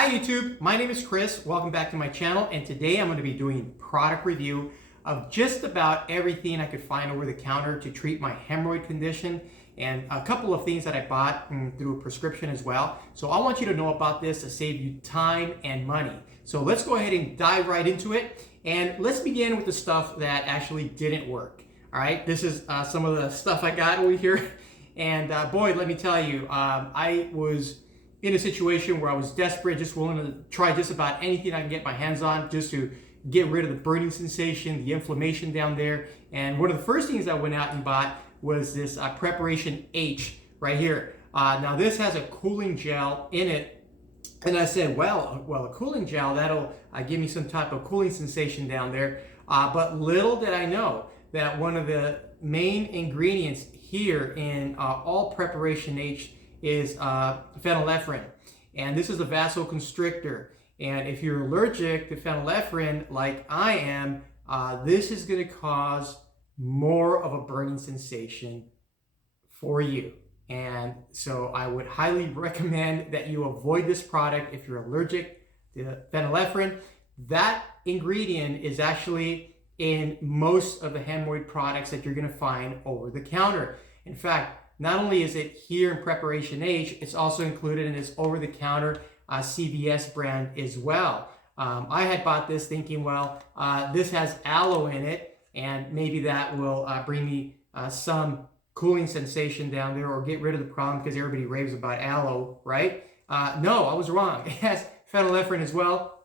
Hi YouTube, my name is Chris. Welcome back to my channel, and today I'm going to be doing product review of just about everything I could find over the counter to treat my hemorrhoid condition, and a couple of things that I bought through a prescription as well. So I want you to know about this to save you time and money. So let's go ahead and dive right into it, and let's begin with the stuff that actually didn't work. All right, this is some of the stuff I got over here, and boy, let me tell you, I was in a situation where I was desperate, just willing to try just about anything I can get my hands on just to get rid of the burning sensation, the inflammation down there. And one of the first things I went out and bought was this Preparation H right here. Now this has a cooling gel in it, and I said, well, a cooling gel, that'll give me some type of cooling sensation down there. But little did I know that one of the main ingredients here in all Preparation H is phenylephrine, and this is a vasoconstrictor. And if you're allergic to phenylephrine like I am, this is going to cause more of a burning sensation for you. And so I would highly recommend that you avoid this product if you're allergic to phenylephrine. That ingredient is actually in most of the hemorrhoid products that you're going to find over the counter. In fact, not only is it here in Preparation H, it's also included in this over-the-counter CVS brand as well. I had bought this thinking, well, this has aloe in it, and maybe that will bring me some cooling sensation down there or get rid of the problem because everybody raves about aloe, right? No, I was wrong. It has phenylephrine as well.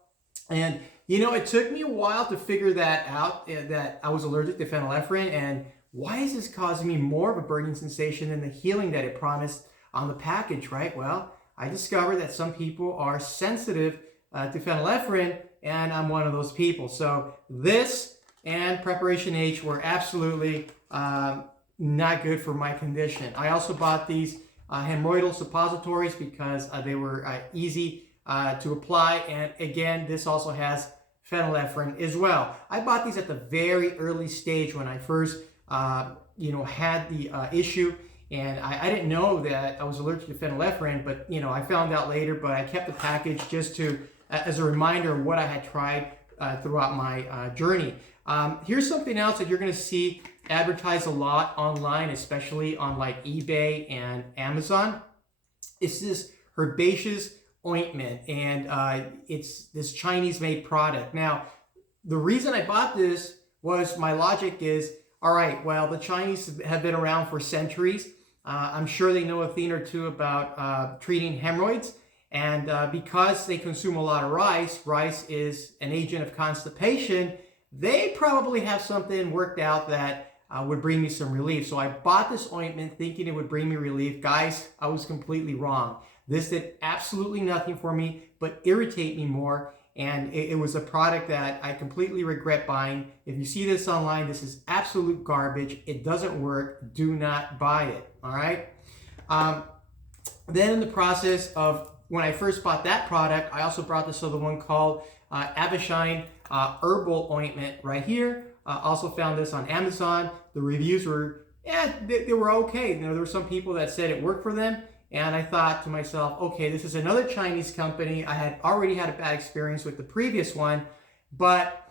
And, you know, it took me a while to figure that out, that I was allergic to phenylephrine, and why is this causing me more of a burning sensation than the healing that it promised on the package, right? Well, I discovered that some people are sensitive to phenylephrine, and I'm one of those people. So this and Preparation H were absolutely not good for my condition. I also bought these Hemorrhoidal Suppositories because they were easy to apply, and again, this also has phenylephrine as well. I bought these at the very early stage when I first had the issue, and I didn't know that I was allergic to phenylephrine, but I found out later. But I kept the package just to as a reminder of what I had tried throughout my journey. Here's something else that you're going to see advertised a lot online, especially on like eBay and Amazon. It's this Herbaceous Ointment, and it's this Chinese-made product. Now, the reason I bought this was, my logic is, all right, well, the Chinese have been around for centuries. I'm sure they know a thing or two about treating hemorrhoids. And because they consume a lot of rice is an agent of constipation, they probably have something worked out that would bring me some relief. So I bought this ointment thinking it would bring me relief. Guys, I was completely wrong. This did absolutely nothing for me but irritate me more. And it was a product that I completely regret buying. If you see this online, this is absolute garbage. It doesn't work. Do not buy it. All right. Then in the process of when I first bought that product, I also brought this other one called Avashine Herbal Ointment right here. Also found this on Amazon. The reviews were, they were okay. There were some people that said it worked for them. And I thought to myself, okay, this is another Chinese company. I had already had a bad experience with the previous one, but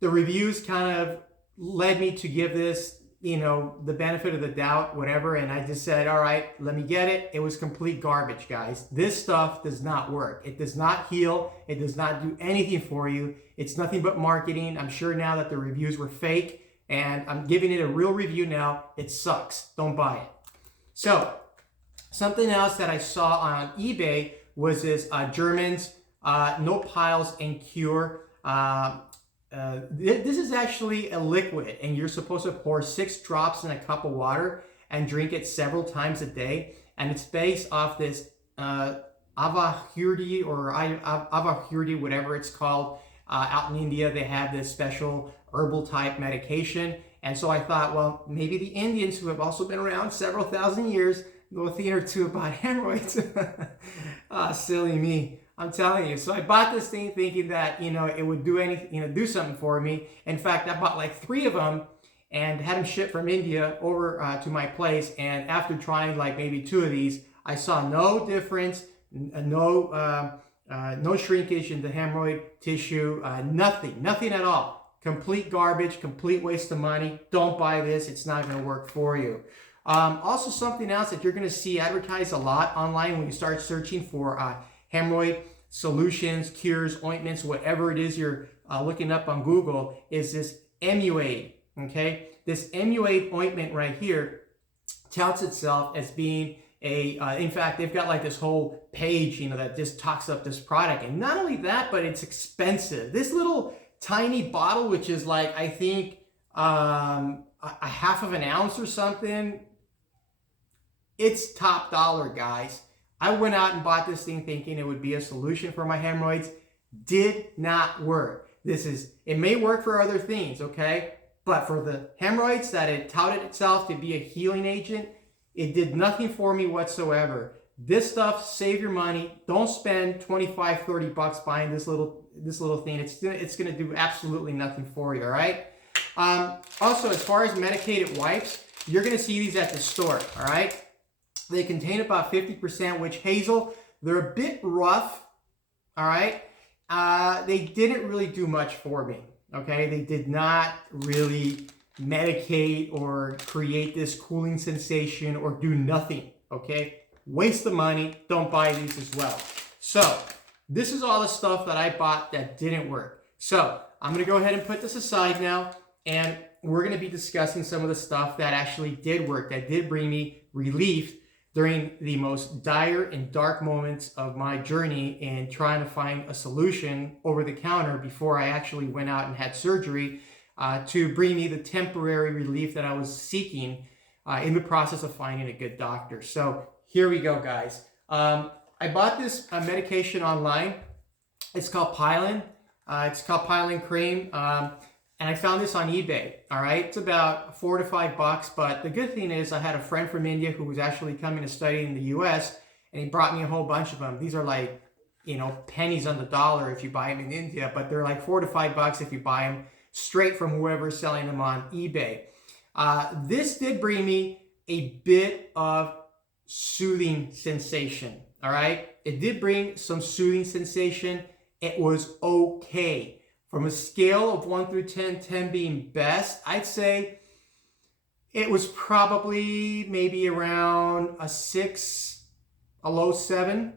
the reviews kind of led me to give this, the benefit of the doubt, whatever. And I just said, all right, let me get it. It was complete garbage, guys. This stuff does not work. It does not heal. It does not do anything for you. It's nothing but marketing. I'm sure now that the reviews were fake, and I'm giving it a real review now. It sucks. Don't buy it. So, something else that I saw on eBay was this German's No Piles and Cure. This is actually a liquid, and you're supposed to pour 6 drops in a cup of water and drink it several times a day. And it's based off this Avashine or Avashine, whatever it's called. Out in India, they have this special herbal type medication. And so I thought, well, maybe the Indians, who have also been around several thousand years, know a thing or two about hemorrhoids. Silly me, I'm telling you. So I bought this thing thinking that it would do anything, do something for me. In fact, I bought like 3 of them and had them shipped from India over to my place. And after trying like maybe 2 of these, I saw no difference, no no shrinkage in the hemorrhoid tissue, nothing at all. Complete garbage, complete waste of money. Don't buy this. It's not going to work for you. Also, something else that you're going to see advertised a lot online when you start searching for hemorrhoid solutions, cures, ointments, whatever it is you're looking up on Google, is this Hemorrhoid. Okay, this Hemorrhoid ointment right here touts itself as being in fact, they've got like this whole page, that just talks up this product. And not only that, but it's expensive. This little tiny bottle, which is like, I think, a half of an ounce or something, it's top dollar, guys. I went out and bought this thing thinking it would be a solution for my hemorrhoids. Did not work. It may work for other things, okay? But for the hemorrhoids that it touted itself to be a healing agent, it did nothing for me whatsoever. This stuff, save your money. Don't spend 25, 30 bucks buying this little thing. It's gonna do absolutely nothing for you, all right? Also, as far as medicated wipes, you're gonna see these at the store, all right? They contain about 50% witch hazel. They're a bit rough, all right? They didn't really do much for me, okay? They did not really medicate or create this cooling sensation or do nothing, okay? Waste of money. Don't buy these as well. So this is all the stuff that I bought that didn't work. So I'm going to go ahead and put this aside now, and we're going to be discussing some of the stuff that actually did work, that did bring me relief during the most dire and dark moments of my journey in trying to find a solution over the counter before I actually went out and had surgery to bring me the temporary relief that I was seeking in the process of finding a good doctor. So here we go, guys. I bought this medication online. It's called Pilen. It's called Pilen Cream. And I found this on eBay, all right? It's about $4 to $5, but the good thing is I had a friend from India who was actually coming to study in the US, and he brought me a whole bunch of them. These are like, pennies on the dollar if you buy them in India, but they're like $4 to $5 if you buy them straight from whoever's selling them on eBay. This did bring me a bit of soothing sensation, all right? It did bring some soothing sensation. It was okay. From a scale of 1 through 10, 10 being best, I'd say it was probably maybe around a 6, a low 7,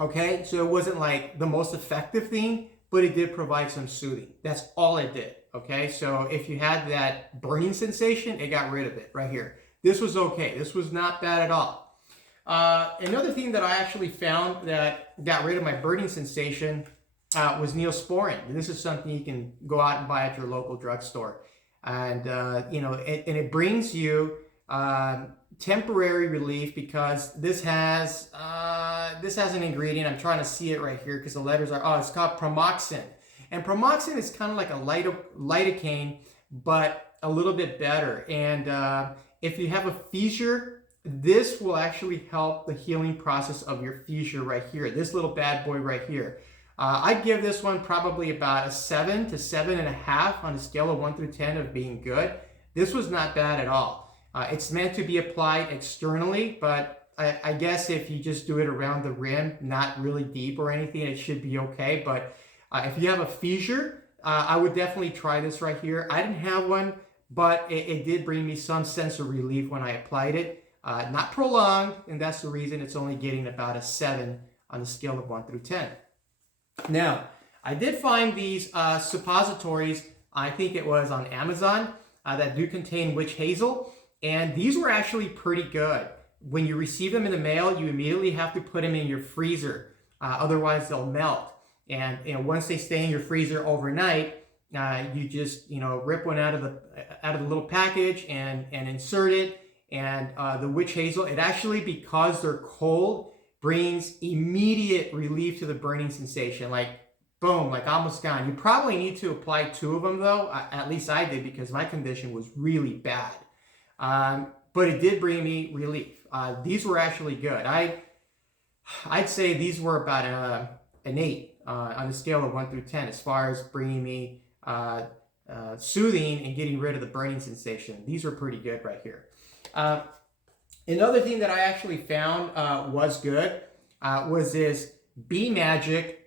okay? So it wasn't like the most effective thing, but it did provide some soothing. That's all it did, okay? So if you had that burning sensation, it got rid of it right here. This was okay. This was not bad at all. Another thing that I actually found that got rid of my burning sensation was Neosporin. This is something you can go out and buy at your local drugstore. And, it brings you temporary relief because this has an ingredient. I'm trying to see it right here because the letters are, it's called Pramoxine. And Pramoxine is kind of like a lidocaine, but a little bit better. And if you have a seizure, this will actually help the healing process of your seizure right here. This little bad boy right here. I'd give this one probably about a 7 to 7.5 on a scale of 1 through 10 of being good. This was not bad at all. It's meant to be applied externally, but I guess if you just do it around the rim, not really deep or anything, it should be okay. But if you have a seizure, I would definitely try this right here. I didn't have one, but it did bring me some sense of relief when I applied it. Not prolonged, and that's the reason it's only getting about a 7 on a scale of 1 through 10. Now, I did find these suppositories, I think it was on Amazon, that do contain witch hazel, and these were actually pretty good. When you receive them in the mail, you immediately have to put them in your freezer, otherwise they'll melt. And once they stay in your freezer overnight, you just rip one out of the little package and insert it. And the witch hazel, it actually, because they're cold, brings immediate relief to the burning sensation, like boom, like almost gone. You probably need to apply 2 of them though, at least I did, because my condition was really bad. But it did bring me relief. These were actually good. I'd say these were about an 8 on a scale of 1 through 10 as far as bringing me soothing and getting rid of the burning sensation. These were pretty good right here. Another thing that I actually found was good was this Bee Magic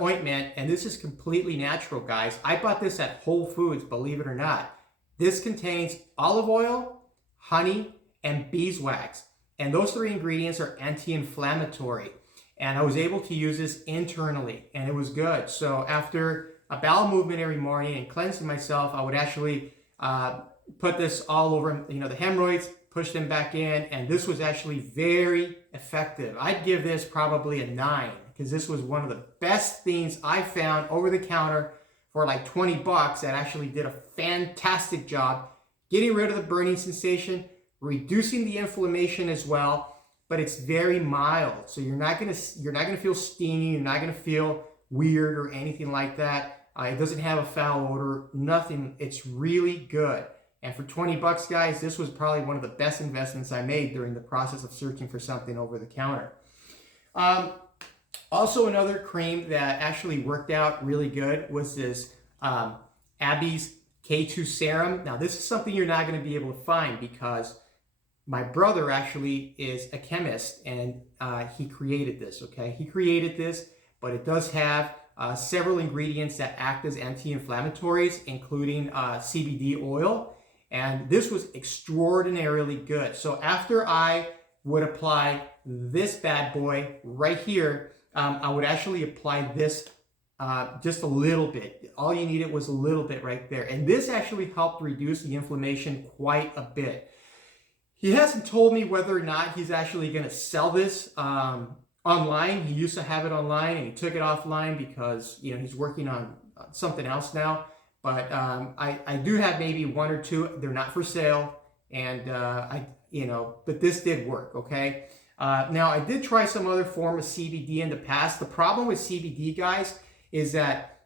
ointment, and this is completely natural, guys. I bought this at Whole Foods, believe it or not. This contains olive oil, honey, and beeswax. And those three ingredients are anti-inflammatory. And I was able to use this internally, and it was good. So after a bowel movement every morning and cleansing myself, I would actually put this all over, the hemorrhoids, push them back in, and this was actually very effective. I'd give this probably a 9 because this was one of the best things I found over the counter for like 20 bucks that actually did a fantastic job getting rid of the burning sensation, reducing the inflammation as well, but it's very mild. So you're not gonna feel stinging, you're not gonna feel weird or anything like that. It doesn't have a foul odor, nothing. It's really good. And for 20 bucks, guys, this was probably one of the best investments I made during the process of searching for something over the counter. Also, another cream that actually worked out really good was this Abby's K2 Serum. Now, this is something you're not going to be able to find because my brother actually is a chemist, and he created this, okay? He created this, but it does have several ingredients that act as anti-inflammatories, including CBD oil. And this was extraordinarily good. So after I would apply this bad boy right here, I would actually apply this just a little bit. All you needed was a little bit right there. And this actually helped reduce the inflammation quite a bit. He hasn't told me whether or not he's actually going to sell this online. He used to have it online and he took it offline because he's working on something else now. But I do have maybe one or two. They're not for sale, and but this did work. Okay. Now I did try some other form of CBD in the past. The problem with CBD, guys, is that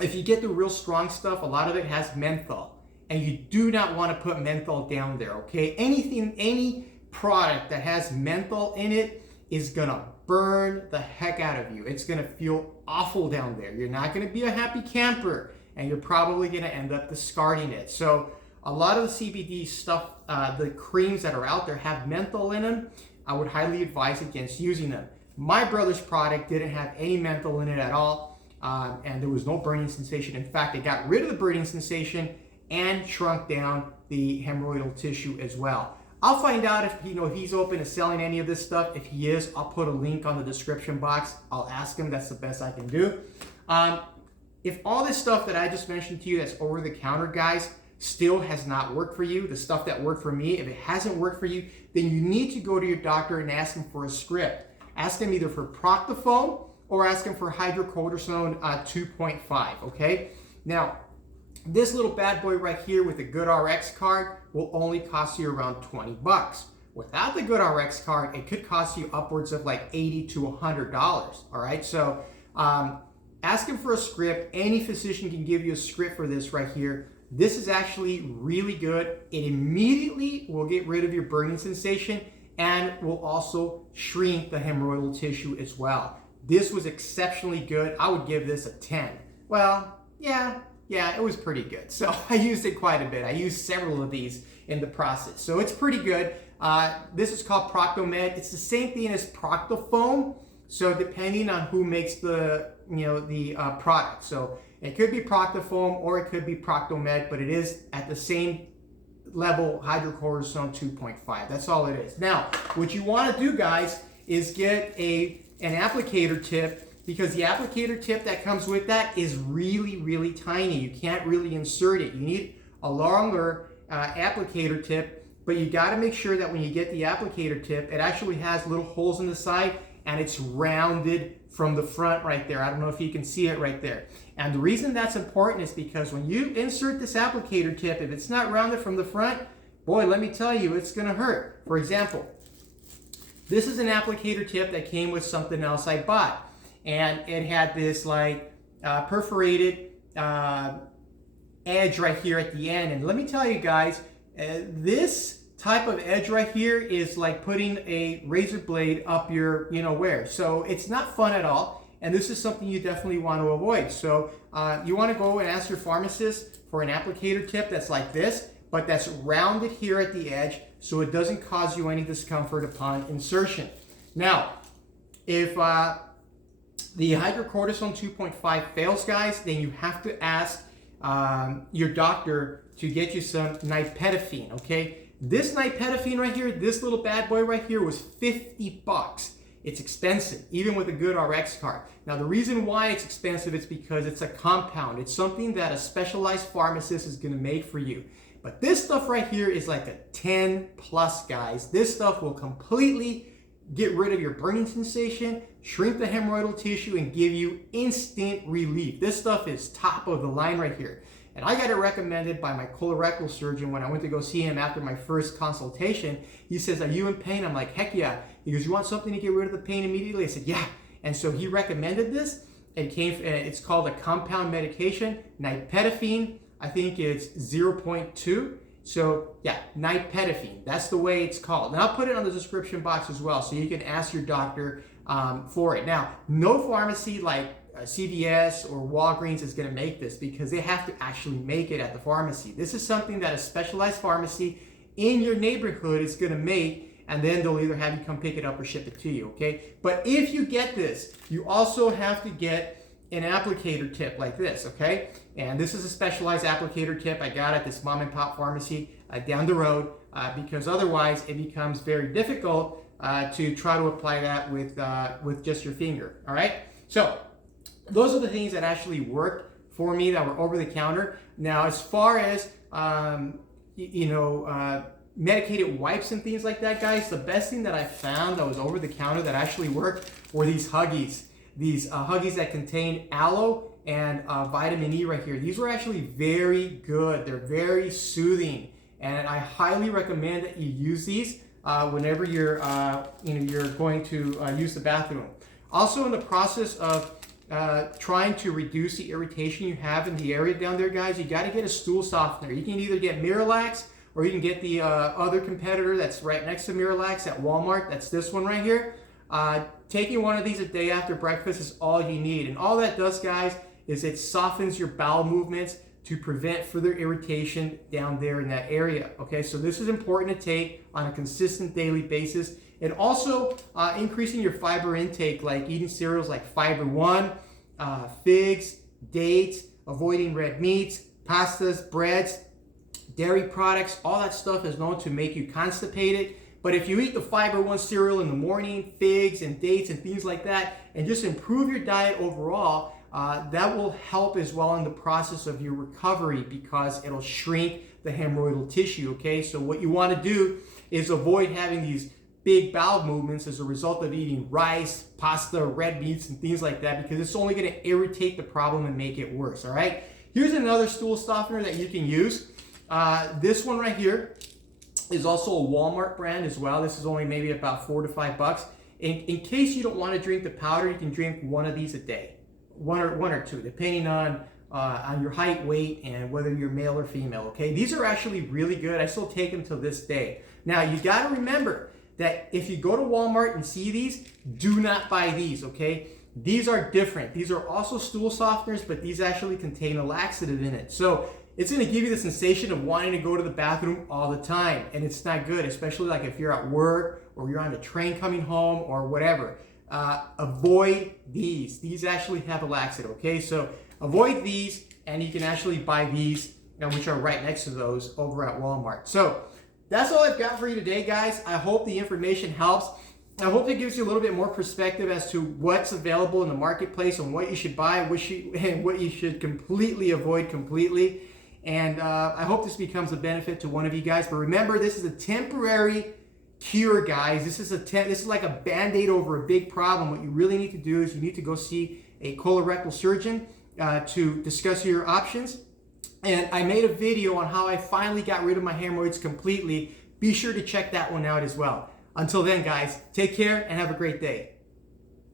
if you get the real strong stuff, a lot of it has menthol, and you do not want to put menthol down there. Okay. Any product that has menthol in it is gonna burn the heck out of you. It's gonna feel awful down there. You're not gonna be a happy camper, and you're probably gonna end up discarding it. So a lot of the CBD stuff, the creams that are out there have menthol in them. I would highly advise against using them. My brother's product didn't have any menthol in it at all, and there was no burning sensation. In fact, it got rid of the burning sensation and shrunk down the hemorrhoidal tissue as well. I'll find out if he's open to selling any of this stuff. If he is, I'll put a link on the description box. I'll ask him. That's the best I can do. If all this stuff that I just mentioned to you that's over the counter, guys, still has not worked for you, the stuff that worked for me, if it hasn't worked for you, then you need to go to your doctor and ask him for a script. Ask him either for Proctofoam or ask him for Hydrocortison 2.5, okay? Now, this little bad boy right here with the GoodRx card will only cost you around 20 bucks. Without the GoodRx card, it could cost you upwards of like $80 to $100, all right? So ask him for a script. Any physician can give you a script for this right here. This is actually really good. It immediately will get rid of your burning sensation and will also shrink the hemorrhoidal tissue as well. This was exceptionally good. I would give this a 10. Well, yeah, it was pretty good. So I used it quite a bit. I used several of these in the process. So it's pretty good. This is called Proctomed. It's the same thing as Proctofoam. So depending on who makes the product. So it could be Proctofoam or it could be Proctomed, but it is at the same level, Hydrocortisone 2.5. That's all it is. Now, what you want to do, guys, is get an applicator tip, because the applicator tip that comes with that is really, really tiny. You can't really insert it. You need a longer applicator tip, but you got to make sure that when you get the applicator tip, it actually has little holes in the side and it's rounded from the front right there. I don't know if you can see it right there. And the reason that's important is because when you insert this applicator tip, if it's not rounded from the front, boy, let me tell you, it's going to hurt. For example, this is an applicator tip that came with something else I bought. And it had this like perforated edge right here at the end. And let me tell you guys, this type of edge right here is like putting a razor blade up your, where. So it's not fun at all. And this is something you definitely want to avoid. So you want to go and ask your pharmacist for an applicator tip that's like this, but that's rounded here at the edge so it doesn't cause you any discomfort upon insertion. Now, If the Hydrocortison 2.5 fails, guys, then you have to ask your doctor to get you some Nifedipine, okay? This Nifedipine right here, this little bad boy right here was 50 bucks. It's expensive, even with a good RX card. Now, the reason why it's expensive is because it's a compound. It's something that a specialized pharmacist is gonna make for you. But this stuff right here is like a 10 plus, guys. This stuff will completely get rid of your burning sensation, shrink the hemorrhoidal tissue, and give you instant relief. This stuff is top of the line right here. And I got it recommended by my colorectal surgeon when I went to go see him after my first consultation. He says, "Are you in pain?" I'm like, "Heck yeah." He goes, "You want something to get rid of the pain immediately?" I said, "Yeah." And so he recommended this. It's called a compound medication, Nifedipine. I think it's 0.2. So yeah, Nifedipine, that's the way it's called. And I'll put it on the description box as well, so you can ask your doctor for it. Now, no pharmacy like CVS or Walgreens is gonna make this because they have to actually make it at the pharmacy. This is something that a specialized pharmacy in your neighborhood is gonna make, and then they'll either have you come pick it up or ship it to you, okay? But if you get this, you also have to get an applicator tip like this, okay? And this is a specialized applicator tip I got at this mom and pop pharmacy down the road because otherwise it becomes very difficult to try to apply that with just your finger, all right? So those are the things that actually worked for me that were over the counter. Now, as far as, medicated wipes and things like that, guys, the best thing that I found that was over the counter that actually worked were these Huggies. These Huggies that contain aloe and vitamin E right here. These were actually very good. They're very soothing. And I highly recommend that you use these whenever you're going to use the bathroom. Also, in the process of trying to reduce the irritation you have in the area down there, guys, you got to get a stool softener. You can either get Miralax or you can get the other competitor that's right next to Miralax at Walmart. That's this one right here. Taking one of these a day after breakfast is all you need. And all that does, guys, is it softens your bowel movements to prevent further irritation down there in that area. Okay, so this is important to take on a consistent daily basis. And also increasing your fiber intake, like eating cereals like Fiber One, figs, dates, avoiding red meats, pastas, breads, dairy products. All that stuff is known to make you constipated. But if you eat the Fiber One cereal in the morning, figs and dates and things like that, and just improve your diet overall, that will help as well in the process of your recovery because it'll shrink the hemorrhoidal tissue, okay? So what you want to do is avoid having these big bowel movements as a result of eating rice, pasta, red meats, and things like that because it's only going to irritate the problem and make it worse, all right? Here's another stool softener that you can use. This one right here is also a Walmart brand as well. This is only maybe about $4 to $5. In case you don't want to drink the powder, you can drink one of these a day, one or two, depending on your height, weight, and whether you're male or female. Okay, these are actually really good. I still take them till this day. Now you got to remember that if you go to Walmart and see these, do not buy these. Okay, these are different. These are also stool softeners, but these actually contain a laxative in it. So it's going to give you the sensation of wanting to go to the bathroom all the time, and it's not good, especially like if you're at work or you're on a train coming home or whatever. Avoid these. These actually have a laxative, okay? So avoid these, and you can actually buy these, which are right next to those over at Walmart. So that's all I've got for you today, guys. I hope the information helps. I hope it gives you a little bit more perspective as to what's available in the marketplace and what you should buy and what you should completely avoid completely. And I hope this becomes a benefit to one of you guys. But remember, this is a temporary cure, guys. This is like a Band-Aid over a big problem. What you really need to do is you need to go see a colorectal surgeon to discuss your options. And I made a video on how I finally got rid of my hemorrhoids completely. Be sure to check that one out as well. Until then, guys, take care and have a great day.